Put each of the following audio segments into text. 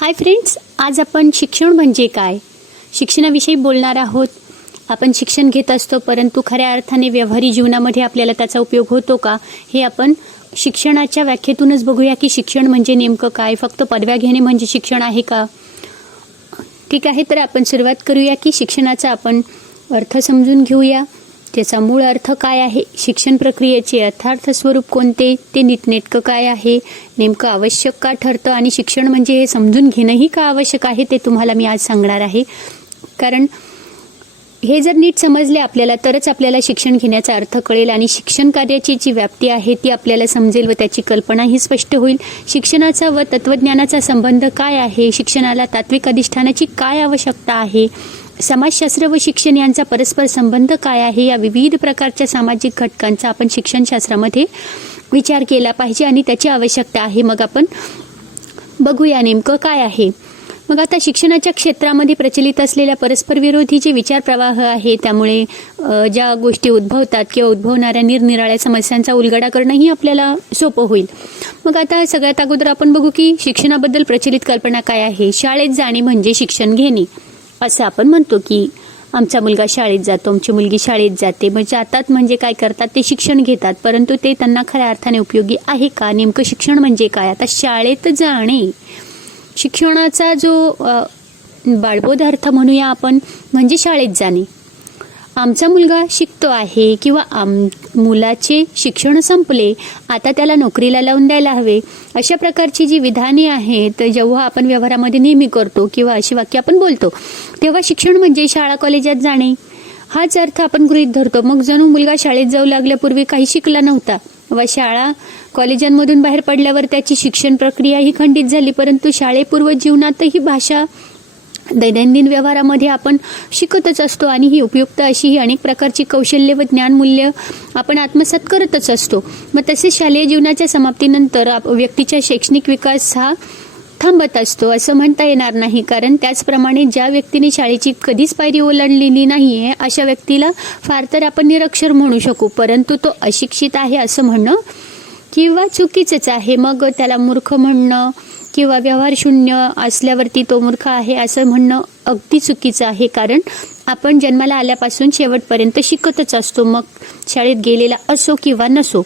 Hi friends, आज आपण शिक्षण म्हणजे काय शिक्षणाविषयी बोलणार आहोत. आपण शिक्षण घेत असतो, परंतु खऱ्या अर्थाने व्यवहारी जीवनामध्ये आपल्याला त्याचा उपयोग होतो का हे आपण शिक्षणाच्या व्याख्येतूनच बघूया की शिक्षण म्हणजे नेमकं काय. फक्त पदव्या घेणे म्हणजे शिक्षण आहे का? ठीक आहे, तर आपण सुरुवात करूया की शिक्षणाचा आपण अर्थ समजून घेऊया. त्याचा मूळ अर्थ काय आहे, शिक्षण प्रक्रियेचे यथार्थ स्वरूप कोणते, ते नीटनेटकं काय आहे, नेमकं आवश्यक का ठरतं आणि शिक्षण म्हणजे हे समजून घेणंही का आवश्यक आहे ते तुम्हाला मी आज सांगणार आहे. कारण हे जर नीट समजले आपल्याला तरच आपल्याला शिक्षण घेण्याचा अर्थ कळेल आणि शिक्षण कार्याची जी व्याप्ती आहे ती आपल्याला समजेल व त्याची कल्पनाही स्पष्ट होईल. शिक्षणाचा व तत्त्वज्ञानाचा संबंध काय आहे, शिक्षणाला तात्विक अधिष्ठानाची काय आवश्यकता आहे, समाजशास्त्र व शिक्षण यांचा परस्पर संबंध काय आहे, या विविध प्रकारच्या सामाजिक घटकांचा आपण शिक्षणशास्त्रामध्ये विचार केला पाहिजे आणि त्याची आवश्यकता आहे. मग आपण बघूया नेमकं काय आहे. मग आता शिक्षणाच्या क्षेत्रामध्ये प्रचलित असलेल्या परस्पर विरोधी जे विचार प्रवाह आहे त्यामुळे ज्या गोष्टी उद्भवतात किंवा उद्भवणाऱ्या निरनिराळ्या समस्यांचा उलगडा करणंही आपल्याला सोपं होईल. मग आता सगळ्यात अगोदर आपण बघू की शिक्षणाबद्दल प्रचलित कल्पना काय आहे. शाळेत जाणे म्हणजे शिक्षण घेणे असं आपण म्हणतो की आमचा मुलगा शाळेत जातो, आमची मुलगी शाळेत जाते. मग जातात म्हणजे काय करतात, ते शिक्षण घेतात, परंतु ते त्यांना खऱ्या अर्थाने उपयोगी आहे का, नेमकं शिक्षण म्हणजे काय. आता शाळेत जाणे शिक्षणाचा जो बाळबोध अर्थ म्हणूया आपण म्हणजे शाळेत जाणे. आमचा मुलगा शिकतो आहे किंवा मुलाचे शिक्षण संपले, आता त्याला नोकरीला लावून द्यायला हवे, अशा प्रकारची जी विधाने आहेत जेव्हा आपण व्यवहारामध्ये नेहमी करतो किंवा अशी वाक्य आपण बोलतो तेव्हा शिक्षण म्हणजे शाळा कॉलेजात जाणे हाच अर्थ आपण गृहीत धरतो. मग जणू मुलगा शाळेत जाऊ लागल्यापूर्वी काही शिकला नव्हता व शाळा कॉलेजांमधून बाहेर पडल्यावर त्याची शिक्षण प्रक्रिया ही खंडित झाली. परंतु शाळेपूर्व जीवनातही भाषा दैनंदिन व्यवहारामध्ये आपण शिकतच असतो आणि ही उपयुक्त अशी ही अनेक प्रकारची कौशल्य व ज्ञानमूल्य आपण आत्मसात करतच असतो. मग तसेच शालेय जीवनाच्या समाप्तीनंतर व्यक्तीचा शैक्षणिक विकास हा थांबत असतो असं म्हणता येणार नाही. कारण त्याचप्रमाणे ज्या व्यक्तीने शाळेची कधीच पायरी ओलांडलेली नाहीये अशा व्यक्तीला फार तर आपण निरक्षर म्हणू शकू, परंतु तो अशिक्षित आहे असं म्हणणं किंवा चुकीचंच आहे. मग त्याला मूर्ख म्हणणं किंवा व्यवहार शून्य असल्यावरती तो मूर्ख आहे असं म्हणणं अगदी चुकीचं आहे. कारण आपण जन्माला आल्यापासून शेवटपर्यंत शिकतच असतो, मग शाळेत गेलेला असो किंवा नसो.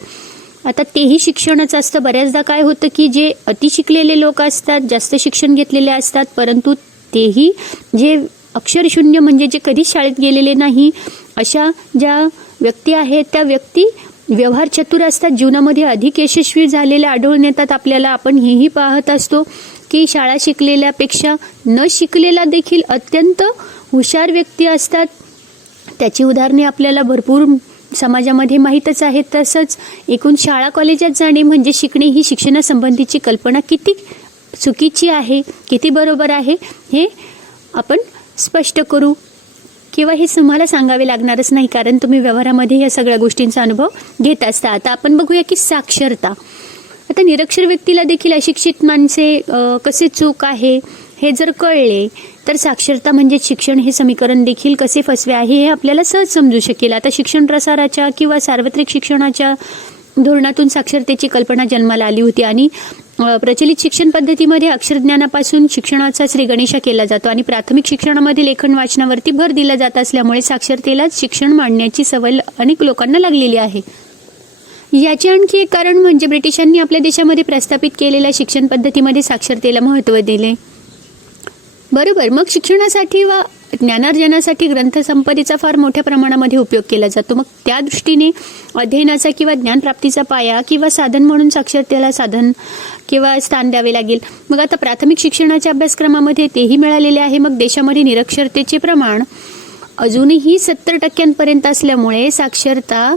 आता तेही शिक्षणच असतं. बऱ्याचदा काय होतं की जे अतिशिकलेले लोक असतात, जास्त शिक्षण घेतलेले असतात, परंतु तेही जे अक्षरशून्य म्हणजे जे कधीच शाळेत गेलेले नाही अशा ज्या व्यक्ती आहेत त्या व्यक्ती व्यवहार चतुर असतात, जीवनामध्ये अधिक यशस्वी झालेल्या आढळून येतात आपल्याला. आपण हेही पाहत असतो की शाळा शिकलेल्यापेक्षा न शिकलेला देखील अत्यंत हुशार व्यक्ती असतात. त्याची उदाहरणे आपल्याला भरपूर समाजामध्ये माहीतच आहेत. तसंच एकूण शाळा कॉलेजात जाणे म्हणजे शिकणे ही शिक्षणासंबंधीची कल्पना किती चुकीची आहे, किती बरोबर आहे हे आपण स्पष्ट करू किंवा हे तुम्हाला सांगावे लागणारच नाही, कारण तुम्ही व्यवहारामध्ये या सगळ्या गोष्टींचा अनुभव घेत असता. आता आपण बघूया की साक्षरता. आता निरक्षर व्यक्तीला देखील अशिक्षित माणसे कसे चूक आहे हे जर कळले तर साक्षरता म्हणजे शिक्षण हे समीकरण देखील कसे फसवे आहे हे आपल्याला सहज समजू शकेल. आता शिक्षण प्रसाराच्या किंवा सार्वत्रिक शिक्षणाच्या धोरणातून साक्षरतेची कल्पना जन्माला आली होती आणि प्रचलित शिक्षण पद्धतीमध्ये अक्षरज्ञानापासून शिक्षणाचा श्रीगणेशा केला जातो आणि प्राथमिक शिक्षणामध्ये लेखन वाचनावरती भर दिला जात असल्यामुळे साक्षरतेलाच शिक्षण मांडण्याची सवय अनेक लोकांना लागलेली आहे. याचे आणखी एक कारण म्हणजे ब्रिटिशांनी आपल्या देशामध्ये प्रस्थापित केलेल्या शिक्षण पद्धतीमध्ये साक्षरतेला महत्त्व दिले. बरोबर. मग शिक्षणासाठी व ज्ञानार्जनासाठी ग्रंथसंपदेचा फार मोठ्या प्रमाणामध्ये उपयोग केला जातो. मग त्या दृष्टीने अध्ययनाचा किंवा ज्ञानप्राप्तीचा पाया किंवा साधन म्हणून साक्षरतेला साधन किंवा स्थान द्यावे लागेल. मग आता प्राथमिक शिक्षणाच्या अभ्यासक्रमामध्ये तेही मिळालेले आहे. मग देशामध्ये निरक्षरतेचे प्रमाण अजूनही 70% असल्यामुळे साक्षरता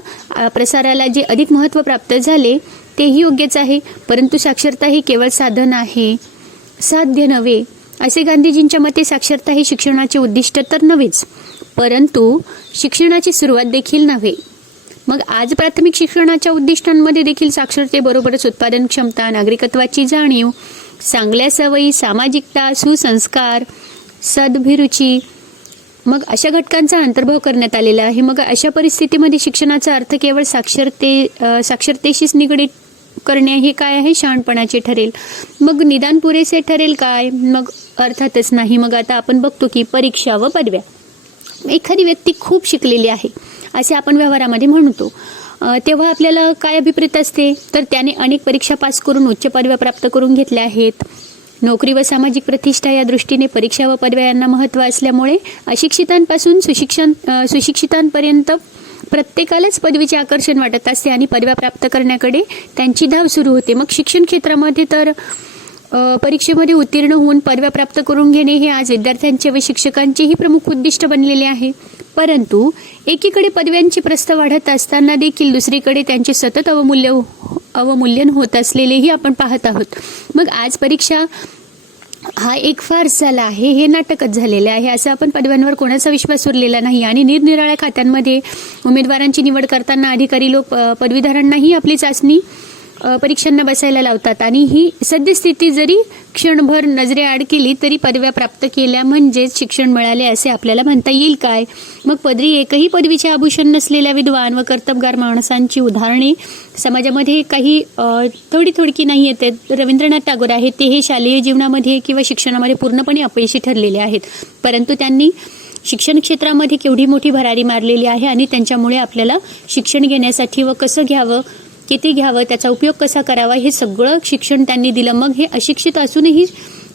प्रसाराला जे अधिक महत्त्व प्राप्त झाले तेही योग्यच आहे. परंतु साक्षरता ही केवळ साधन आहे, साध्य नव्हे. असे गांधीजींच्या मते साक्षरता ही शिक्षणाचे उद्दिष्ट तर नव्हेच, परंतु शिक्षणाची सुरुवात देखील नव्हे. मग आज प्राथमिक शिक्षणाच्या उद्दिष्टांमध्ये देखील साक्षरतेबरोबरच उत्पादन क्षमता, नागरिकत्वाची जाणीव, चांगल्या सवयी, सामाजिकता, सुसंस्कार, सद्भिरुची मग अशा घटकांचा अंतर्भाव करण्यात आलेला आहे. मग अशा परिस्थितीमध्ये शिक्षणाचा अर्थ केवळ साक्षरतेशीच निगडीत करणे हे काय आहे, शहाणपणाचे ठरेल. मग निदान पुरेसे ठरेल काय? मग अर्थातच नाही. मग आता आपण बघतो की परीक्षा व पदव्या. एखादी व्यक्ती खूप शिकलेली आहे असे आपण व्यवहारामध्ये म्हणतो, तेव्हा आपल्याला काय अभिप्रेत असते, तर त्याने अनेक परीक्षा पास करून उच्च पदव्या प्राप्त करून घेतल्या आहेत. नोकरी व सामाजिक प्रतिष्ठा या दृष्टीने परीक्षा व पदव्या यांना महत्त्व असल्यामुळे अशिक्षितांपासून सुशिक्षितांपर्यंत प्रत्येकालाच पदवीचे आकर्षण वाटत असते आणि पदव्या प्राप्त करण्याकडे त्यांची धाव सुरू होते. मग शिक्षण क्षेत्रामध्ये तर परीक्षेमध्ये उत्तीर्ण होऊन पदव्या प्राप्त करून घेणे हे आज विद्यार्थ्यांचे व शिक्षकांचेही प्रमुख उद्दिष्ट बनलेले आहे. परंतु एकीकडे पदव्यांची प्रस्थ वाढत असताना देखील दुसरीकडे त्यांचे सतत अवमूल्यन होत असलेलेही आपण पाहत आहोत. मग आज परीक्षा हा एक फार्स झाला आहे, हे नाटकच झालेले आहे. असं आपण पदव्यांवर कोणाचा विश्वास उरलेला नाही आणि निरनिराळ्या खात्यांमध्ये उमेदवारांची निवड करताना अधिकारी लोक पदवीधरांनाही आपली चाचणी परीक्षांना बसायला लावतात आणि ही सद्यस्थिती जरी क्षणभर नजरेआड केली तरी पदव्या प्राप्त केल्या म्हणजेच शिक्षण मिळाले असे आपल्याला म्हणता येईल काय? मग पदरी एकही पदवीचे आभूषण नसलेल्या विद्वान व कर्तबगार माणसांची उदाहरणे समाजामध्ये काही थोडी नाही येतात. रवींद्रनाथ टागोर आहेत, ते हे शालेय जीवनामध्ये किंवा शिक्षणामध्ये पूर्णपणे अपयशी ठरलेले आहेत, परंतु त्यांनी शिक्षण क्षेत्रामध्ये केवढी मोठी भरारी मारलेली आहे आणि त्यांच्यामुळे आपल्याला शिक्षण घेण्यासाठी व कसं घ्यावं, किती घ्यावं, त्याचा उपयोग कसा करावा हे सगळं शिक्षण त्यांनी दिलं. मग हे अशिक्षित असूनही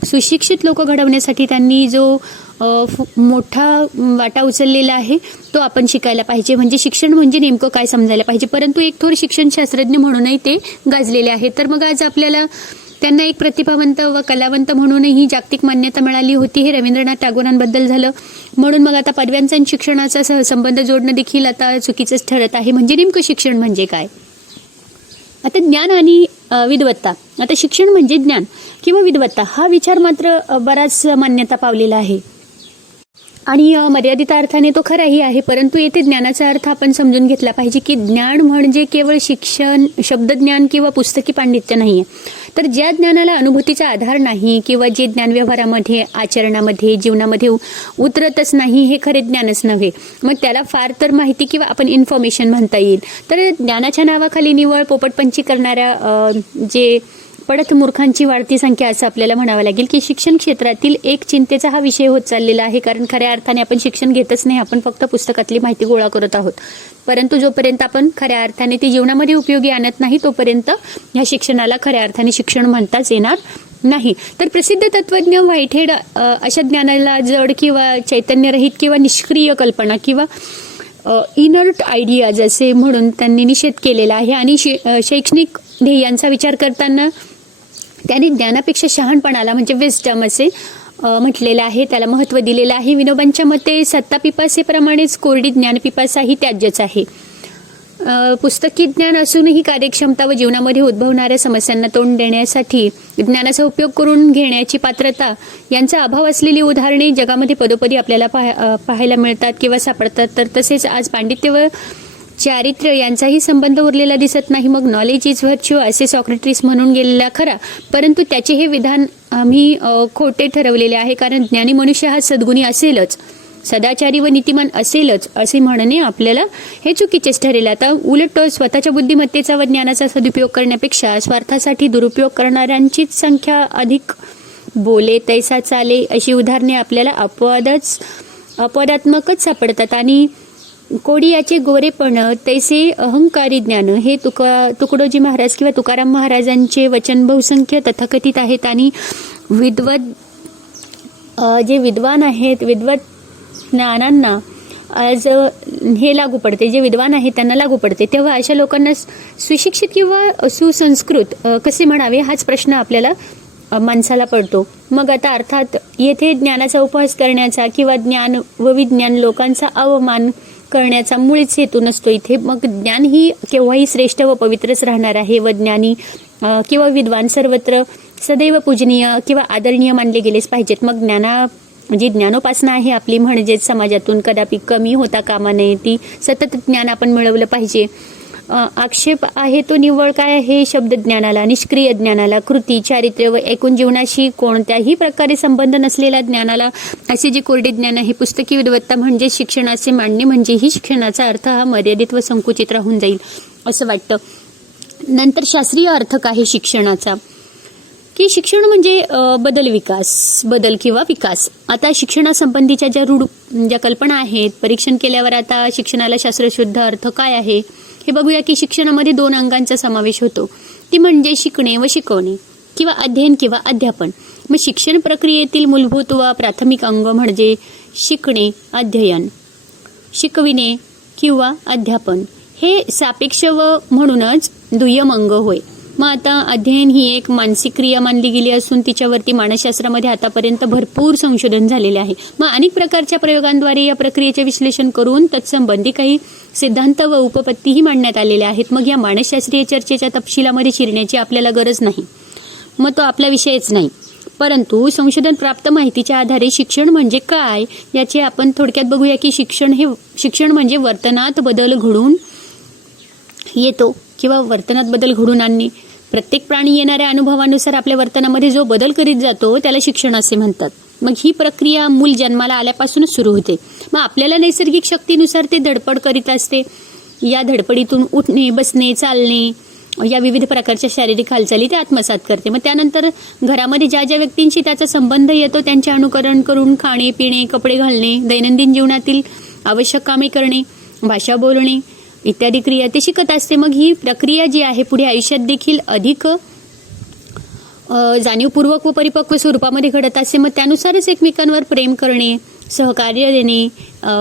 सुशिक्षित लोक घडवण्यासाठी त्यांनी जो मोठा वाटा उचललेला आहे तो आपण शिकायला पाहिजे. म्हणजे शिक्षण म्हणजे नेमकं काय समजायला पाहिजे. परंतु एक थोर शिक्षणशास्त्रज्ञ म्हणूनही ते गाजलेले आहेत. तर मग आज आपल्याला त्यांना एक प्रतिभावंत व कलावंत म्हणूनही जागतिक मान्यता मिळाली होती. हे रवींद्रनाथ टागोरांबद्दल झालं. म्हणून मग आता पदव्यांचा आणि शिक्षणाचा सहसंबंध जोडणं देखील आता चुकीचंच ठरत आहे. म्हणजे नेमकं शिक्षण म्हणजे काय? आता ज्ञान आणि विद्वत्ता. आता शिक्षण म्हणजे ज्ञान किंवा विद्वत्ता हा विचार मात्र बराच मान्यता पावलेला आहे आणि मर्यादित अर्थाने तो खराही आहे. परंतु येथे ज्ञानाचा अर्थ आपण समजून घेतला पाहिजे की ज्ञान म्हणजे केवळ शिक्षण, शब्दज्ञान किंवा पुस्तकी पांडित्य नाहीये. तर ज्या ज्ञानाला अनुभूतीचा आधार नाही किंवा जे ज्ञान व्यवहारामध्ये, आचरणामध्ये, जीवनामध्ये उतरतच नाही, हे खरे ज्ञानच नव्हे. मग त्याला फार तर माहिती किंवा आपण इन्फॉर्मेशन म्हणता येईल. तर ज्ञानाच्या नावाखाली निव्वळ पोपटपंची करणाऱ्या जे पडत मूर्खांची वाढती संख्या असं आपल्याला म्हणावं लागेल की शिक्षण क्षेत्रातील एक चिंतेचा हा विषय होत चाललेला आहे. कारण खऱ्या अर्थाने आपण शिक्षण घेतच नाही, आपण फक्त पुस्तकातली माहिती गोळा करत आहोत. परंतु जोपर्यंत आपण खऱ्या अर्थाने ती जीवनामध्ये उपयोगी आणत नाही तोपर्यंत या शिक्षणाला खऱ्या अर्थाने शिक्षण म्हणताच येणार नाही. तर प्रसिद्ध तत्वज्ञ व्हाईटहेड अशा ज्ञानाला जड किंवा चैतन्यरहित किंवा निष्क्रिय कल्पना किंवा इनर्ट आयडियाज असे म्हणून त्यांनी निषेध केलेला आहे. आणि शैक्षणिक ध्येयांचा विचार करताना त्यांनी ज्ञानापेक्षा शहाणपणाला म्हणजे विस्डम असे म्हटलेलं आहे, त्याला महत्त्व दिलेलं आहे. विनोबांच्या मते सत्ता पिपासेप्रमाणेच कोरडी ज्ञानपिपासा ही त्याज्यच आहे. पुस्तकी ज्ञान असूनही कार्यक्षमता व जीवनामध्ये उद्भवणाऱ्या समस्यांना तोंड देण्यासाठी ज्ञानाचा उपयोग करून घेण्याची पात्रता यांचा अभाव असलेली उदाहरणे जगामध्ये पदोपदी आपल्याला पाहायला मिळतात किंवा सापडतात. तर तसेच आज पांडित्य व चारित्र्य यांचाही संबंध उरलेला दिसत नाही. मग नॉलेज इज व्हर्च्यू असे सॉक्रेटिस म्हणून गेलेला खरा, परंतु त्याचे हे विधान आम्ही खोटे ठरवलेले आहे. कारण ज्ञानी मनुष्य हा सद्गुणी असेलच, सदाचारी व नीतिमान असेलच असे म्हणणे आपल्याला हे चुकीचेच ठरेल. आता उलट स्वतःच्या बुद्धिमत्तेचा व ज्ञानाचा सदुपयोग करण्यापेक्षा स्वार्थासाठी दुरुपयोग करणाऱ्यांचीच संख्या अधिक. बोले तैसा चाले अशी उदाहरणे आपल्याला अपवादात्मकच सापडतात. आणि कोडियाचे गोरेपण तैसे अहंकारी ज्ञान हे तुकडोजी महाराज किंवा तुकाराम महाराजांचे वचन बहुसंख्य तथाकथित आहेत. आणि जे विद्वान आहेत, विद्वत ज्ञानांना आज हे लागू पडते, जे विद्वान आहेत त्यांना लागू पडते. तेव्हा अशा लोकांना सुशिक्षित किंवा सुसंस्कृत कसे म्हणावे हाच प्रश्न आपल्याला माणसाला पडतो. मग आता अर्थात येथे ज्ञानाचा उपहास करण्याचा किंवा ज्ञान व विज्ञान लोकांचा अवमान करण्याचा मुळीच हेतू नसतो इथे. मग ज्ञान ही केव्हाही श्रेष्ठ व पवित्रच राहणार आहे व ज्ञानी किंवा विद्वान सर्वत्र सदैव पूजनीय किंवा आदरणीय मानले गेलेच पाहिजेत. मग जी ज्ञानोपासना आहे आपली म्हणजेच समाजातून कदापि कमी होता कामा नये, ती सतत ज्ञान आपण मिळवलं पाहिजे. आक्षेप आहे तो निव्वळ काय आहे, शब्द ज्ञानाला, निष्क्रिय ज्ञानाला, कृती, चारित्र्य व एकूण जीवनाशी कोणत्याही प्रकारे संबंध नसलेल्या ज्ञानाला असे जे कोरडे ज्ञान आहे, पुस्तकी विद्वत्ता म्हणजे शिक्षणाचे मांडणे म्हणजे ही शिक्षणाचा अर्थ हा मर्यादित व संकुचित राहून जाईल असं वाटतं. नंतर शास्त्रीय अर्थ काय आहे शिक्षणाचा, की शिक्षण म्हणजे बदल किंवा विकास. आता शिक्षणासंबंधीच्या ज्या कल्पना आहेत, परीक्षण केल्यावर आता शिक्षणाला शास्त्रशुद्ध अर्थ काय आहे हे बघूया. की शिक्षणामध्ये 2 अंगांचा समावेश होतो, ती म्हणजे शिकणे व शिकवणे किंवा अध्ययन किंवा अध्यापन. मग शिक्षण प्रक्रियेतील मूलभूत व प्राथमिक अंग म्हणजे शिकणे, अध्ययन, शिकविणे किंवा अध्यापन हे सापेक्ष व म्हणूनच दुय्यम अंग होय. मग आता अध्ययन ही एक मानसिक क्रिया मानली गेली असून तिच्यावरती मानसशास्त्रामध्ये आतापर्यंत भरपूर संशोधन झालेले आहे. मग अनेक प्रकारच्या प्रयोगांद्वारे या प्रक्रियेचे विश्लेषण करून तत्संबंधी काही सिद्धांत व उपपत्तीही मांडण्यात आलेल्या आहेत. मग या मानसशास्त्रीय चर्चेच्या तपशिलामध्ये शिरण्याची आपल्याला गरज नाही, मग तो आपला विषयच नाही. परंतु संशोधन प्राप्त माहितीच्या आधारे शिक्षण म्हणजे काय याचे आपण थोडक्यात बघूया. की शिक्षण म्हणजे वर्तनात बदल घडून येतो किंवा वर्तनात बदल घडून आणणे. प्रत्येक प्राणी येणाऱ्या अनुभवानुसार आपल्या वर्तनामध्ये जो बदल करीत जातो त्याला शिक्षण असे म्हणतात. मग ही प्रक्रिया मूल जन्माला आल्यापासूनच सुरू होते. मग आपल्याला नैसर्गिक शक्तीनुसार ते धडपड करीत असते. या धडपडीतून उठणे, बसणे, चालणे या विविध प्रकारच्या शारीरिक हालचाली ते आत्मसात करते. मग त्यानंतर घरामध्ये ज्या ज्या व्यक्तींशी त्याचा संबंध येतो त्यांचे अनुकरण करून खाणे, पिणे, कपडे घालणे, दैनंदिन जीवनातील आवश्यक कामे करणे, भाषा बोलणे इत्यादी क्रिया ते शिकत असते. मग ही प्रक्रिया जी आहे पुढे आयुष्यात देखील अधिक जाणीवपूर्वक व परिपक्व स्वरूपामध्ये घडत असते. मग त्यानुसारच एकमेकांवर प्रेम करणे, सहकार्य देणे,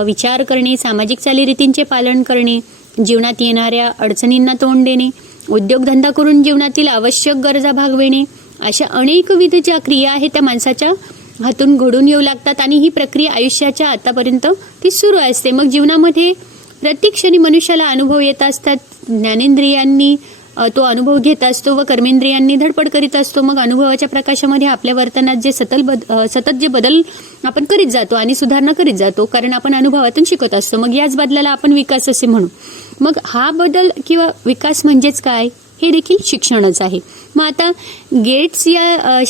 विचार करणे, सामाजिक चालीरीतींचे पालन करणे, जीवनात येणाऱ्या अडचणींना तोंड देणे, उद्योगधंदा करून जीवनातील आवश्यक गरजा भागविणे अशा अनेकविध ज्या क्रिया आहेत त्या माणसाच्या हातून घडून येऊ लागतात आणि ही प्रक्रिया आयुष्याच्या आतापर्यंत ती सुरू असते. मग जीवनामध्ये प्रत्येक क्षणी मनुष्याला अनुभव येत असतात. ज्ञानेंद्रियांनी तो अनुभव घेत असतो व कर्मेंद्रियांनी धडपड करीत असतो. मग अनुभवाच्या प्रकाशामध्ये आपल्या वर्तनात जे सतत जे बदल आपण करीत जातो आणि सुधारणा करीत जातो, कारण आपण अनुभवातून शिकत असतो. मग याच बदलाला आपण विकास असे म्हणू. मग हा बदल किंवा विकास म्हणजेच काय हे देखील शिक्षणच आहे. मग आता गेट्स या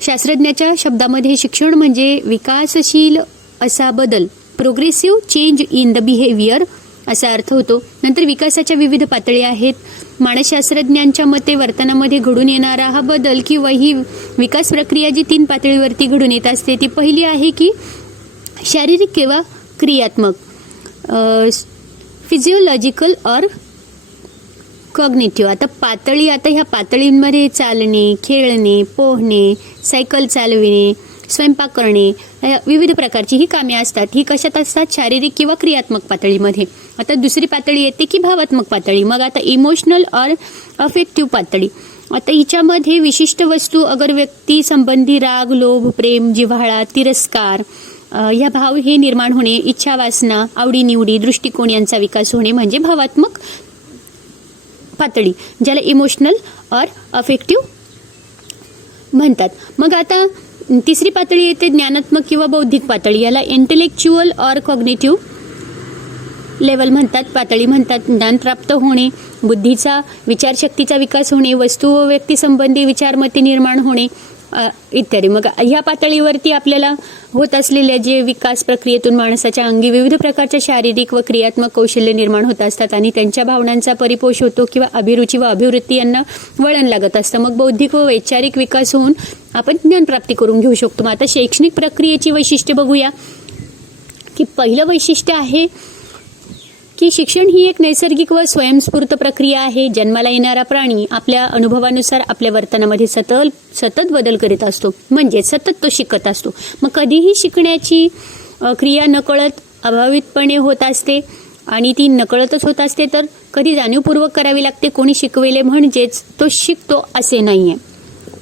शास्त्रज्ञाच्या शब्दामध्ये शिक्षण म्हणजे विकासशील असा बदल, progressive change in the behaviour असा अर्थ होतो. नंतर विकासाच्या विविध पातळी आहेत. मानसशास्त्रज्ञांच्या मते वर्तनामध्ये घडून येणारा हा बदल किंवा ही विकास प्रक्रिया जी 3 पातळीवरती घडून येत असते ती पहिली आहे की शारीरिक किंवा क्रियात्मक, फिजिओलॉजिकल और कॉग्निटिव्ह. आता ह्या पातळींमध्ये चालणे, खेळणे, पोहणे, सायकल चालविणे, स्वयंपाक करणे विविध प्रकारची ही कामे असतात. ही कशात असतात? शारीरिक किंवा क्रियात्मक पातळीमध्ये. आता दुसरी पातळी येते की भावात्मक पातळी. मग आता इमोशनल और अफेक्टिव्ह पातळी. आता हिच्यामध्ये विशिष्ट वस्तू अगर व्यक्ती संबंधी राग, लोभ, प्रेम, जिव्हाळा, तिरस्कार ह्या भाव हे निर्माण होणे, इच्छा, वासना, आवडीनिवडी, दृष्टिकोन यांचा विकास होणे म्हणजे भावात्मक पातळी, ज्याला इमोशनल और अफेक्टिव्ह म्हणतात. मग आता तिसरी पातळी येते ज्ञानात्मक किंवा बौद्धिक पातळी. याला इंटेलेक्च्युअल और कॉग्निटिव्ह लेवल म्हणतात, पातळी म्हणतात. ज्ञान प्राप्त होणे, बुद्धीचा, विचारशक्तीचा विकास होणे, वस्तू व व्यक्ती संबंधी विचारमती निर्माण होणे इत्यादी. मग ह्या पातळीवरती आपल्याला होत असलेल्या जे विकास प्रक्रियेतून माणसाच्या अंगी विविध प्रकारच्या शारीरिक व क्रियात्मक कौशल्य निर्माण होत असतात आणि त्यांच्या भावनांचा परिपोष होतो किंवा अभिरुची व अभिवृत्ती यांना वळण लागत असतं. मग बौद्धिक व वैचारिक विकास होऊन आपण ज्ञानप्राप्ती करून घेऊ शकतो. मग आता शैक्षणिक प्रक्रियेची वैशिष्ट्ये बघूया. की पहिलं वैशिष्ट्य आहे की शिक्षण ही एक नैसर्गिक व स्वयंस्फूर्त प्रक्रिया आहे. जन्माला येणारा प्राणी आपल्या अनुभवानुसार आपल्या वर्तनामध्ये सतत बदल करीत असतो, म्हणजे सतत तो शिकत असतो. मग कधीही शिकण्याची क्रिया नकळत अभावितपणे होत असते आणि ती नकळतच होत असते, तर कधी जाणीवपूर्वक करावी लागते. कोणी शिकविले म्हणजेच तो शिकतो असे नाहीये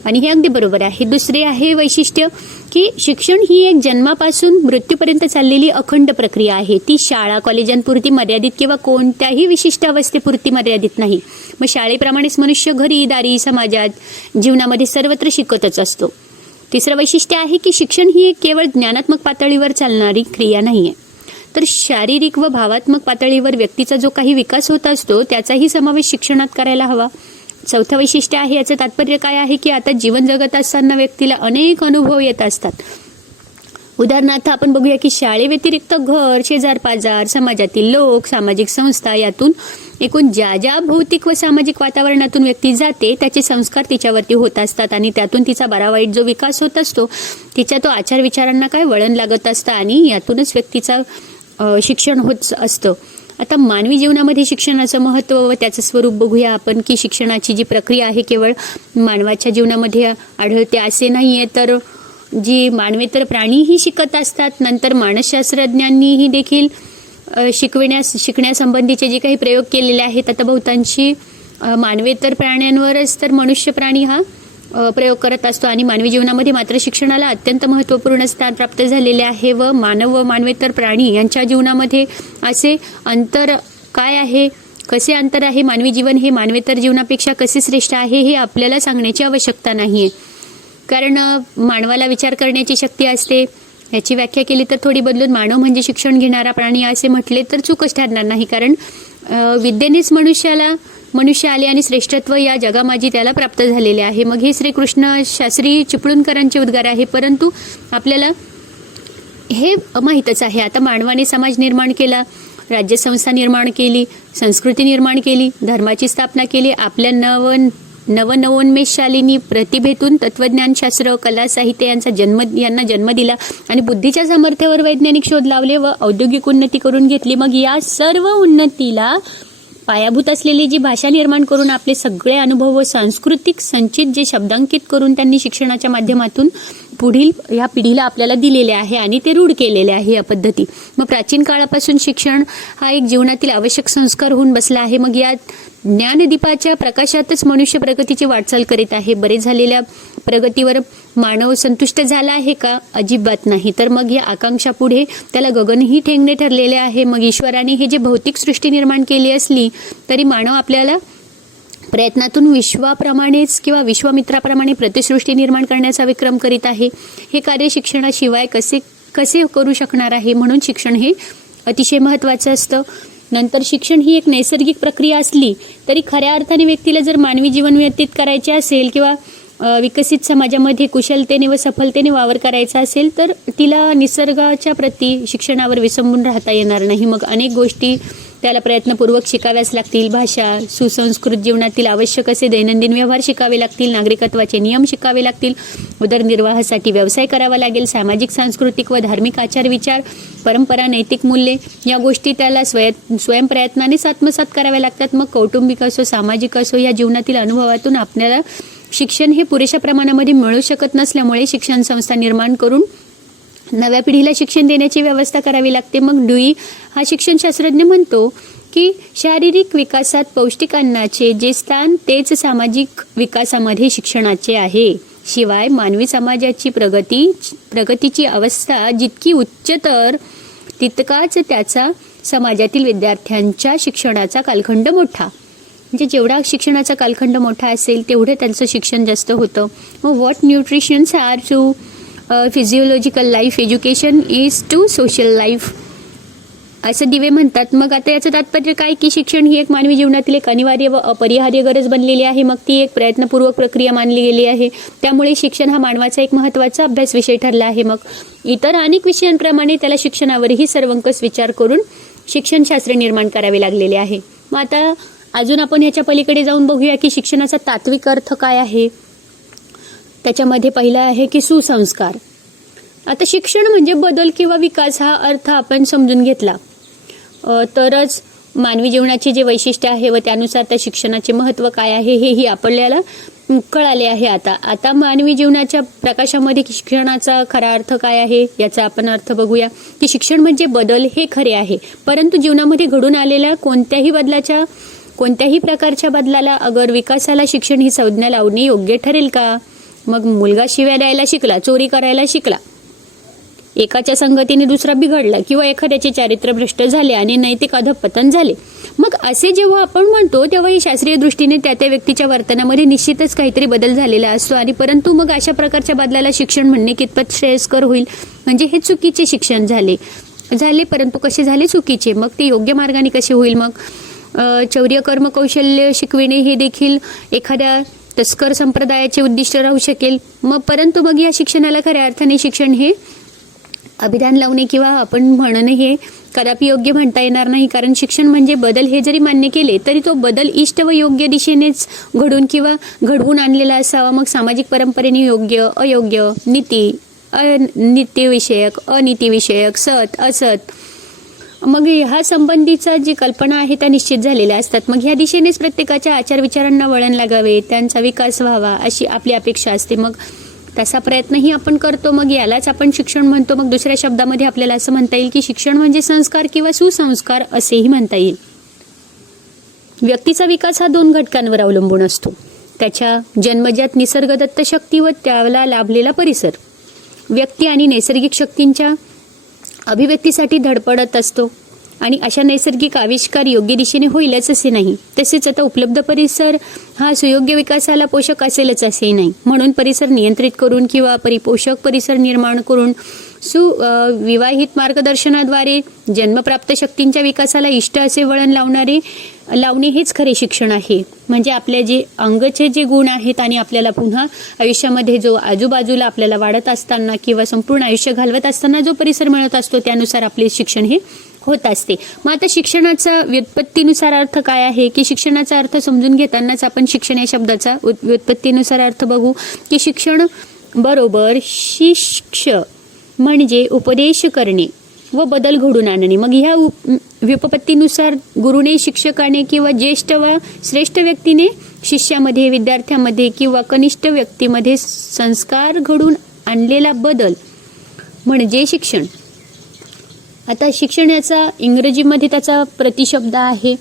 आणि हे अगदी बरोबर आहे. दुसरे आहे वैशिष्ट्य की शिक्षण ही एक जन्मापासून मृत्यूपर्यंत चाललेली अखंड प्रक्रिया आहे. ती शाळा कॉलेजांपुरती मर्यादित किंवा कोणत्याही विशिष्ट अवस्थेपुरती मर्यादित नाही. मग शाळेप्रमाणेच मनुष्य घरी, दारी, समाजात, जीवनामध्ये सर्वत्र शिकतच असतो. तिसरं वैशिष्ट्य आहे की शिक्षण ही एक केवळ ज्ञानात्मक पातळीवर चालणारी क्रिया नाहीये, तर शारीरिक व भावात्मक पातळीवर व्यक्तीचा जो काही विकास होत असतो त्याचाही समावेश शिक्षणात करायला हवा. चौथं वैशिष्ट्य आहे, याचं तात्पर्य काय आहे की आता जीवन जगत असताना व्यक्तीला अनेक अनुभव येत असतात. उदाहरणार्थ आपण बघूया की शाळेव्यतिरिक्त घर, शेजार पाजार, समाजातील लोक, सामाजिक संस्था यातून एकूण ज्या ज्या भौतिक व सामाजिक वातावरणातून व्यक्ती जाते त्याचे संस्कार तिच्यावरती होत असतात आणि त्यातून तिचा बरा वाईट जो विकास होत असतो तिच्या तो आचार विचारांना काय वळण लागत असतं आणि यातूनच व्यक्तीचा शिक्षण होत असतं. आता मानवी जीवनामध्ये शिक्षणाचं महत्त्व व त्याचं स्वरूप बघूया आपण की शिक्षणाची जी प्रक्रिया आहे केवळ मानवाच्या जीवनामध्ये आढळते असे नाहीये, तर जी मानवेतर प्राणीही शिकत असतात. नंतर मानसशास्त्रज्ञांनीही देखील शिकण्यासंबंधीचे जे काही प्रयोग केलेले आहेत आता बहुतांशी मानवेतर प्राण्यांवरच तर मनुष्य प्राणी हा प्रयोग करत असतो आणि मानवी जीवनामध्ये मात्र शिक्षणाला अत्यंत महत्त्वपूर्ण स्थान प्राप्त झालेले आहे व मानव व मानवेतर प्राणी यांच्या जीवनामध्ये असे अंतर काय आहे, कसे अंतर आहे, मानवी जीवन हे मानवेतर जीवनापेक्षा कसे श्रेष्ठ आहे हे आपल्याला सांगण्याची आवश्यकता नाहीये. कारण मानवाला विचार करण्याची शक्ती असते. याची व्याख्या केली तर थोडी बदलून मानव म्हणजे शिक्षण घेणारा प्राणी असे म्हटले तर चूकच ठरणार नाही. कारण विद्येनेच मनुष्य आले आणि श्रेष्ठत्व या जगामाजी त्याला प्राप्त झालेले आहे. मग हे श्रीकृष्ण शास्त्री चिपळूणकरांचे उद्गार आहे, परंतु आपल्याला हे माहीतच आहे. आता मानवाने समाज निर्माण केला, राज्यसंस्था निर्माण केली, संस्कृती निर्माण केली, धर्माची स्थापना केली. आपल्या नवोन्मेषशालिनी प्रतिभेतून तत्वज्ञानशास्त्र, कला, साहित्य यांना जन्म दिला आणि बुद्धीच्या सामर्थ्यावर वैज्ञानिक शोध लावले व औद्योगिक उन्नती करून घेतली. मग या सर्व उन्नतीला पायाभूत असलेली जी भाषा निर्माण करून आपले सगळे अनुभव व सांस्कृतिक संचित जे शब्दांकित करून त्यांनी शिक्षणाच्या माध्यमातून पुढील या पिढीला आपल्याला दिलेले आहे आणि ते रूढ केलेले आहे या पद्धती. मग प्राचीन काळापासून शिक्षण हा एक जीवनातील आवश्यक संस्कार होऊन बसला आहे. मग या ज्ञानदीपाच्या प्रकाशातच मनुष्य प्रगतीची वाटचाल करीत आहे. बरेच झालेल्या प्रगतीवर मानव संतुष्ट झाला आहे का? अजिबात नाही. तर मग या आकांक्षा पुढे त्याला गगनही ठेंगणे ठरलेले आहे. मग ईश्वराने हे जे भौतिक सृष्टी निर्माण केली असली तरी मानव आपल्याला प्रयत्नातून विश्वाप्रमाणेच किंवा विश्वामित्राप्रमाणे प्रतिसृष्टी निर्माण करण्याचा विक्रम करीत आहे. हे कार्य शिक्षणाशिवाय कसे करू शकणार आहे? म्हणून शिक्षण हे अतिशय महत्त्वाचं असतं. नंतर शिक्षण ही एक नैसर्गिक प्रक्रिया असली तरी खऱ्या अर्थाने व्यक्तीला जर मानवी जीवन व्यतीत करायचे असेल किंवा विकसित समाजामध्ये कुशलतेने व सफलतेने वावर करायचा असेल तर तिला निसर्गाच्या प्रती शिक्षणावर विसंबून राहता येणार नाही. मग अनेक गोष्टी त्याला प्रयत्नपूर्वक शिकाव्याच लागतील. भाषा, सुसंस्कृत जीवनातील आवश्यक असे दैनंदिन व्यवहार शिकावे लागतील, नागरिकत्वाचे नियम शिकावे लागतील, उदरनिर्वाहासाठी व्यवसाय करावा लागेल, सामाजिक, सांस्कृतिक व धार्मिक आचार विचार, परंपरा, नैतिक मूल्ये या गोष्टी त्याला स्वयंप्रयत्नानेच आत्मसात कराव्या लागतात. मग कौटुंबिक असो, सामाजिक असो या जीवनातील अनुभवातून आपल्याला शिक्षण हे पुरेशा प्रमाणामध्ये मिळू शकत नसल्यामुळे शिक्षण संस्था निर्माण करून नव्या पिढीला शिक्षण देण्याची व्यवस्था करावी लागते. मग ड्युई हा शिक्षणशास्त्रज्ञ म्हणतो की शारीरिक विकासात पौष्टिक अन्नाचे जे स्थान तेच सामाजिक विकासामध्ये शिक्षणाचे आहे. शिवाय मानवी समाजाची प्रगतीची अवस्था जितकी उच्चतर तितकाच त्याचा समाजातील विद्यार्थ्यांच्या शिक्षणाचा कालखंड मोठा. म्हणजे जेवढा शिक्षणाचा कालखंड मोठा असेल तेवढं त्यांचं शिक्षण जास्त होतं. मग what nutritions are to physiological life, education is to social life असं दिवे म्हणतात. मग आता याचं तात्पर्य काय की शिक्षण ही एक मानवी जीवनातील एक अनिवार्य व अपरिहार्य गरज बनलेली आहे. मग ती एक प्रयत्नपूर्वक प्रक्रिया मानली गेली आहे. त्यामुळे शिक्षण हा मानवाचा एक महत्त्वाचा अभ्यास विषय ठरला आहे. मग इतर अनेक विषयांप्रमाणे त्याला शिक्षणावरही सर्वंकष विचार करून शिक्षणशास्त्र निर्माण करावे लागलेले आहे. मग आता अजून आपण ह्याच्या पलीकडे जाऊन बघूया की शिक्षणाचा तात्विक अर्थ काय आहे. त्याच्यामध्ये पहिला आहे की सुसंस्कार. आता शिक्षण म्हणजे बदल किंवा विकास हा अर्थ आपण समजून घेतला तरच मानवी जीवनाचे जे वैशिष्ट्य आहे व त्यानुसार त्या शिक्षणाचे महत्त्व काय आहे हेही आपल्याला कळाले आहे. आता मानवी जीवनाच्या प्रकाशामध्ये शिक्षणाचा खरा अर्थ काय आहे याचा आपण अर्थ बघूया की शिक्षण म्हणजे बदल हे खरे आहे, परंतु जीवनामध्ये घडून आलेल्या कोणत्याही प्रकारच्या बदलाला अगर विकासाला शिक्षण ही संज्ञा लावणे योग्य ठरेल का? मग मुलगा शिव्या द्यायला शिकला, चोरी करायला शिकला, एकाच्या संगतीने दुसरा बिघडला किंवा एखाद्याचे चारित्र्य भ्रष्ट झाले आणि नैतिक अधःपतन झाले. मग असे जेव्हा आपण म्हणतो तेव्हा ही शास्त्रीय दृष्टीने त्या व्यक्तीच्या वर्तनामध्ये निश्चितच काहीतरी बदल झालेला असतो आणि परंतु मग अशा प्रकारच्या बदलाला शिक्षण म्हणणे कितपत श्रेयस्कर होईल? म्हणजे हे चुकीचे शिक्षण झाले, परंतु कसे झाले? चुकीचे. मग ते योग्य मार्गाने कसे होईल? मग चौर्य, कर्म, कौशल्य शिकविणे हे देखील एखाद्या तस्कर संप्रदायाचे उद्दिष्ट राहू शकेल. परंतु मग या शिक्षणाला खऱ्या अर्थाने शिक्षण हे अभिधान लावणे किंवा आपण म्हणणं हे कदापि योग्य म्हणता येणार नाही, कारण शिक्षण म्हणजे बदल हे जरी मान्य केले तरी तो बदल इष्ट व योग्य दिशेनेच घडवून आणलेला असावा. मग सामाजिक परंपरेने योग्य अयोग्य, नीतिविषयक अनीतिविषयक, सत असत, मग ह्या संबंधीचा जी कल्पना आहे त्या निश्चित झालेल्या असतात. मग ह्या दिशेनेच प्रत्येकाच्या आचार विचारांना वळण लागावे, त्यांचा विकास व्हावा अशी आपली अपेक्षा असते. मग तसा प्रयत्नही आपण करतो. मग यालाच आपण शिक्षण म्हणतो. मग दुसऱ्या शब्दामध्ये आपल्याला असं म्हणता येईल की शिक्षण म्हणजे संस्कार किंवा सुसंस्कार असेही म्हणता येईल. व्यक्तीचा विकास हा 2 घटकांवर अवलंबून असतो: त्याच्या जन्मजात निसर्गदत्त शक्ती व त्याला लाभलेला परिसर. व्यक्ती आणि नैसर्गिक शक्तींच्या अभिव्यक्तीसाठी धडपडत असतो आणि अशा नैसर्गिक आविष्कार योग्य दिशेने होईलच असे नाही. तसेच आता उपलब्ध परिसर हा सुयोग्य विकासाला पोषक असेलच असेही नाही. म्हणून परिसर नियंत्रित करून किंवा परिपोषक परिसर निर्माण करून सुविवाहित मार्गदर्शनाद्वारे जन्मप्राप्त शक्तींच्या विकासाला इष्ट असे वळण लावणे हेच खरे शिक्षण आहे. म्हणजे आपले जे अंगचे जे गुण आहेत आणि आपल्याला पुन्हा आयुष्यामध्ये जो आजूबाजूला आपल्याला वाढत असताना किंवा संपूर्ण आयुष्य घालवत असताना जो परिसर मिळत असतो त्यानुसार आपले शिक्षण हे होत असते. मग आता शिक्षणाचा व्युत्पत्तीनुसार अर्थ काय आहे की शिक्षणाचा अर्थ समजून घेतानाच आपण शिक्षण या शब्दाचा व्युत्पत्तीनुसार अर्थ बघू की शिक्षण बरोबर शिक्ष म्हणजे उपदेश करणे व बदल घडून आणणे. मग ह्या व्युत्पत्तीनुसार गुरुने शिक्षकाने किंवा ज्येष्ठ व श्रेष्ठ व्यक्तीने शिष्यामध्ये, विद्यार्थ्यामध्ये किंवा कनिष्ठ व्यक्तीमध्ये संस्कार घडून आणलेला बदल म्हणजे शिक्षण. आता शिक्षण याचा इंग्रजीमध्ये त्याचा प्रतिशब्द आहे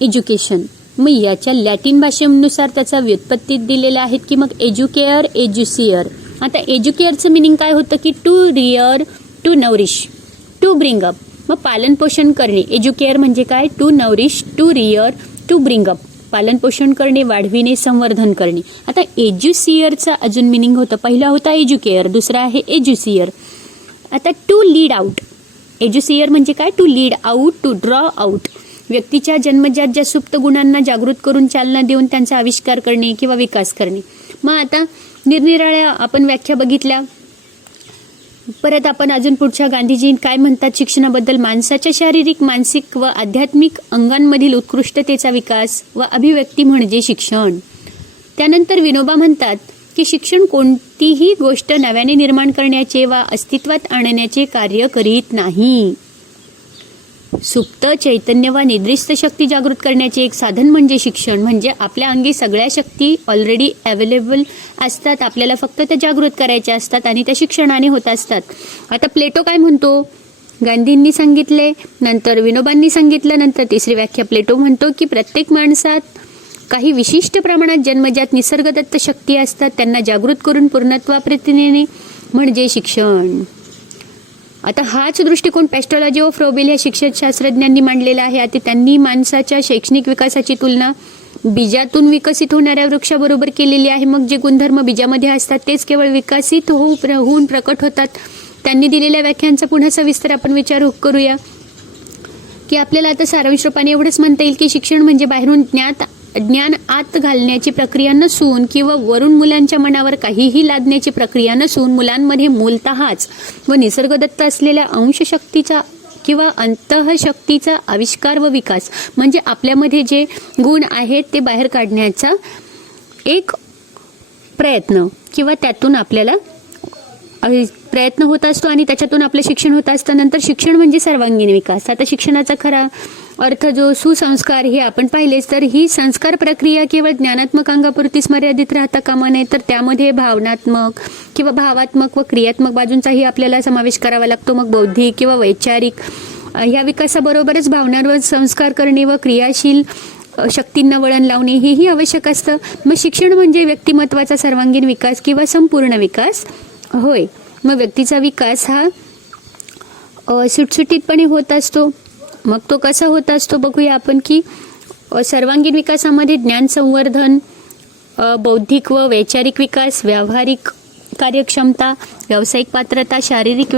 एज्युकेशन. मग याच्या लॅटिन भाषेनुसार त्याचा व्युत्पत्ती दिलेला आहे की मग एज्युकेअर, एज्युसिअर. आता एज्युकेअरचं मिनिंग काय होतं की to rear, to nourish, to bring up. मग पालन पोषण करणे. एज्युकेअर म्हणजे काय? To nourish, to rear, to bring up. पालन पोषण करणे, वाढविणे, संवर्धन करणे. आता एज्युसिअरचा अजून मिनिंग होतं. पहिला होता एज्युकेअर, दुसरा आहे एज्युसिअर. आता टू लीड आउट. एज्युसिअर म्हणजे काय? To lead out, to draw out. व्यक्तीच्या जन्मजात ज्या सुप्त गुणांना जागृत करून चालना देऊन त्यांचा आविष्कार करणे किंवा विकास करणे. मग आता निरनिराळ्या आपण व्याख्या बघितल्या. परत आपण अजून पुढच्या गांधीजी काय म्हणतात शिक्षणाबद्दल? माणसाच्या शारीरिक, मानसिक व आध्यात्मिक अंगांमधील उत्कृष्टतेचा विकास व अभिव्यक्ती म्हणजे शिक्षण. त्यानंतर विनोबा म्हणतात की शिक्षण कोणतीही गोष्ट नव्याने निर्माण करण्याचे वा अस्तित्वात आणण्याचे कार्य करीत नाही. सुप्त चैतन्य वा निद्रिस्त शक्ती जागृत करण्याचे एक साधन म्हणजे शिक्षण. म्हणजे आपल्या अंगी सगळ्या शक्ती ऑलरेडी अवेलेबल असतात, आपल्याला फक्त त्या जागृत करायच्या असतात आणि त्या शिक्षणाने होत असतात. आता प्लेटो काय म्हणतो? गांधींनी सांगितले, नंतर विनोबांनी सांगितलं, नंतर तिसरी व्याख्या प्लेटो म्हणतो की प्रत्येक माणसात काही विशिष्ट प्रमाणात जन्मजात निसर्गदत्त शक्ती असतात, त्यांना जागृत करून पूर्णत्वाप्रती नेणे म्हणजे शिक्षण. आता हाच दृष्टिकोन पॅस्टॉलॉजी ऑफ फ्रोबेल या शिक्षणशास्त्रज्ञांनी मांडलेला आहे. आता त्यांनी माणसाच्या शैक्षणिक विकासाची तुलना बीजातून विकसित होणाऱ्या वृक्षाबरोबर केलेली आहे. मग जे गुणधर्म बीजामध्ये असतात तेच केवळ विकसित होऊन प्रकट होतात. त्यांनी दिलेल्या व्याख्यांचा पुन्हा सविस्तर आपण विचार करूया की आपल्याला आता सारांश रूपाने एवढंच म्हणता येईल की शिक्षण म्हणजे बाहेरून ज्ञान आत घालण्याची प्रक्रिया नसून किंवा वरून मुलांच्या मनावर काहीही लादण्याची प्रक्रिया नसून मुलांमध्ये मूलतःच व निसर्गदत्त असलेल्या अंशशक्तीचा किंवा अंतःशक्तीचा आविष्कार व विकास म्हणजे आपल्यामध्ये जे गुण आहेत ते बाहेर काढण्याचा एक प्रयत्न किंवा त्यातून आपल्याला प्रयत्न होत असतो आणि त्याच्यातून आपलं शिक्षण होत असतं. नंतर शिक्षण म्हणजे सर्वांगीण विकास. आता शिक्षणाचा खरा अर्थ जो सुसंस्कार हे आपण पाहिलेच, तर ही संस्कार प्रक्रिया केवळ ज्ञानात्मक अंगापुरतीच मर्यादित राहता कामा नये, तर त्यामध्ये भावनात्मक किंवा भावात्मक व क्रियात्मक बाजूंचाही आपल्याला समावेश करावा लागतो. मग बौद्धिक किंवा वैचारिक ह्या विकासाबरोबरच भावनांवर संस्कार करणे व क्रियाशील शक्तींना वळण लावणे हेही आवश्यक असतं. मग शिक्षण म्हणजे व्यक्तिमत्वाचा सर्वांगीण विकास किंवा संपूर्ण विकास होय. मग व्यक्तीचा विकास हा सुटसुटीतपणे होत असतो. मग तो कसा होत असतो बघूया आपण की सर्वांगीण विकासामध्ये ज्ञान संवर्धन, बौद्धिक व वैचारिक विकास, व्यावहारिक कार्यक्षमता, व्यावसायिक पात्रता, शारीरिक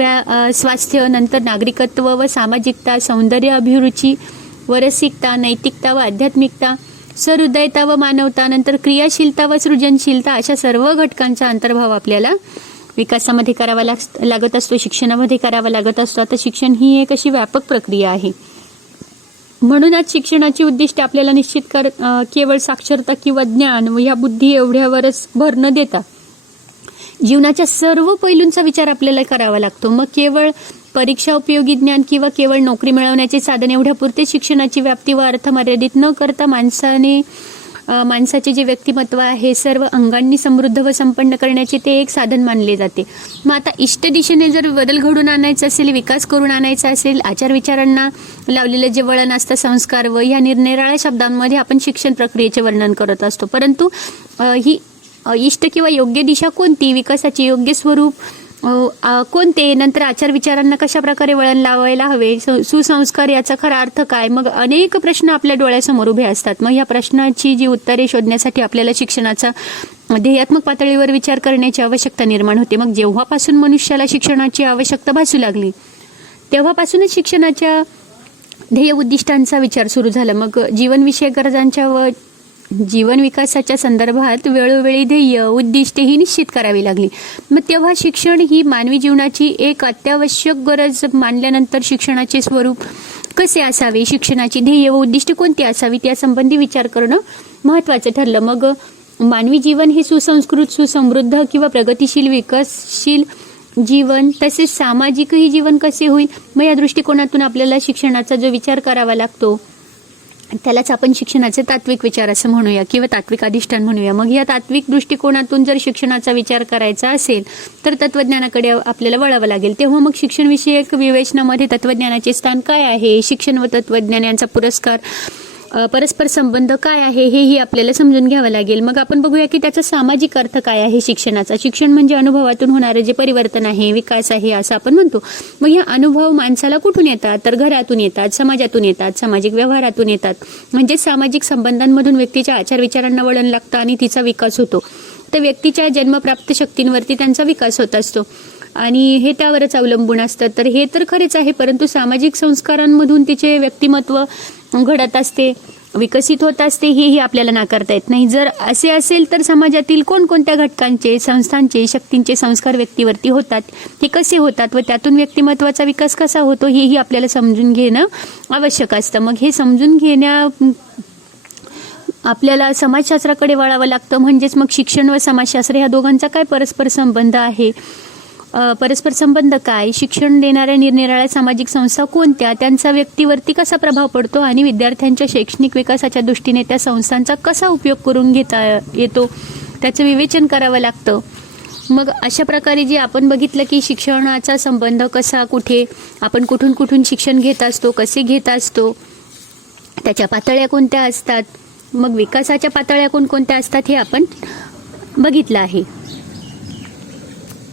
स्वास्थ्य, नंतर नागरिकत्व व सामाजिकता, सौंदर्य अभिरुची व रसिकता, नैतिकता व आध्यात्मिकता, सहृदयता व मानवता, नंतर क्रियाशीलता व सृजनशीलता अशा सर्व घटकांचा अंतर्भाव आपल्याला विकासामध्ये करावा लागत असतो, शिक्षणामध्ये करावा लागत असतो. आता शिक्षण ही एक अशी व्यापक प्रक्रिया आहे. म्हणूनच शिक्षणाची उद्दिष्टे आपल्याला निश्चित केवळ साक्षरता किंवा ज्ञान व या बुद्धी एवढ्यावरच भर न देता जीवनाच्या सर्व पैलूंचा विचार आपल्याला करावा लागतो. मग केवळ परीक्षा उपयोगी ज्ञान किंवा केवळ नोकरी मिळवण्याचे साधन एवढ्यापुरते शिक्षणाची व्याप्ती व अर्थ मर्यादित न करता माणसाचे जे व्यक्तिमत्व आहे सर्व अंगांनी समृद्ध व संपन्न करण्याचे ते एक साधन मानले जाते. मग आता इष्ट दिशेने जर बदल घडून आणायचा असेल, विकास करून आणायचा असेल, आचार विचारांना लावलेलं जे वळण असतं, संस्कार व ह्या निरनिराळ्या शब्दांमध्ये आपण शिक्षण प्रक्रियेचे वर्णन करत असतो. परंतु ही इष्ट किंवा योग्य दिशा कोणती, विकासाचे योग्य स्वरूप कोणते, नंतर आचार विचारांना कशा प्रकारे वळण लावायला हवे, सुसंस्कार याचा खरा अर्थ काय, मग अनेक प्रश्न आपल्या डोळ्यासमोर उभे असतात. मग या प्रश्नाची जी उत्तरे शोधण्यासाठी आपल्याला शिक्षणाचा ध्येयात्मक पातळीवर विचार करण्याची आवश्यकता निर्माण होते. मग जेव्हापासून मनुष्याला शिक्षणाची आवश्यकता भासू लागली तेव्हापासूनच शिक्षणाच्या ध्येय उद्दिष्टांचा विचार सुरू झाला. मग जीवनविषयक गरजांच्या व जीवन विकासाच्या संदर्भात वेळोवेळी ध्येय उद्दिष्टे ही निश्चित करावी लागली. मग तेव्हा शिक्षण ही मानवी जीवनाची एक अत्यावश्यक गरज मानल्यानंतर शिक्षणाचे स्वरूप कसे असावे, शिक्षणाची ध्येय व उद्दिष्टे कोणती असावीत यासंबंधी विचार करणं महत्त्वाचं ठरलं. मग मानवी जीवन हे सुसंस्कृत, सुसमृद्ध किंवा प्रगतिशील, विकासशील जीवन तसेच सामाजिकही जीवन कसे होईल, मग या दृष्टिकोनातून आपल्याला शिक्षणाचा जो विचार करावा लागतो त्यालाच आपण शिक्षणाचे तात्विक विचार असं म्हणूया किंवा तात्विक अधिष्ठान म्हणूया. मग या तात्विक दृष्टिकोनातून जर शिक्षणाचा विचार करायचा असेल तर तत्वज्ञानाकडे आपल्याला वळावं लागेल. तेव्हा मग शिक्षण विषयक विवेचनामध्ये तत्वज्ञानाचे स्थान काय आहे, शिक्षण व तत्वज्ञान यांचा परस्पर संबंध काय आहे हेही आपल्याला समजून घ्यावं लागेल. मग आपण बघूया की त्याचा सामाजिक अर्थ काय आहे शिक्षणाचा. शिक्षण म्हणजे अनुभवातून होणारे जे परिवर्तन आहे, विकास आहे असं आपण म्हणतो. मग हे अनुभव माणसाला कुठून येतात, तर घरातून येतात, समाजातून येतात, सामाजिक व्यवहारातून येतात. म्हणजे सामाजिक संबंधांमधून व्यक्तीच्या आचार विचारांना वळण लागतं आणि तिचा विकास होतो. तर व्यक्तीच्या जन्मप्राप्त शक्तींवरती त्यांचा विकास होत असतो आणि हे त्यावरच अवलंबून असतं. तर हे तर खरेच आहे, परंतु सामाजिक संस्कारांमधून तिचे व्यक्तिमत्व घडत असते, विकसित होत असते, हेही आपल्याला नाकारता येत नाही. जर असे असेल तर समाजातील कोणकोणत्या घटकांचे, संस्थांचे, शक्तींचे संस्कार व्यक्तीवरती होतात, हे कसे होतात व त्यातून व्यक्तिमत्वाचा विकास कसा होतो हेही आपल्याला समजून घेणं आवश्यक असतं. मग हे समजून आपल्याला समाजशास्त्राकडे वळावं लागतं. म्हणजेच मग शिक्षण व समाजशास्त्र ह्या दोघांचा काय परस्पर संबंध आहे, परस्पर संबंध काय, शिक्षण देणाऱ्या निरनिराळ्या सामाजिक संस्था कोणत्या, त्यांचा व्यक्तीवरती कसा प्रभाव पडतो आणि विद्यार्थ्यांच्या शैक्षणिक विकासाच्या दृष्टीने त्या संस्थांचा कसा उपयोग करून घेता येतो त्याचं विवेचन करावं लागतं. मग अशा प्रकारे जे आपण बघितलं की शिक्षणाचा संबंध कसा, कुठे आपण कुठून कुठून शिक्षण घेत असतो, कसे घेत असतो, त्याच्या पातळ्या कोणत्या असतात, मग विकासाच्या पातळ्या कोणकोणत्या असतात हे आपण बघितलं आहे.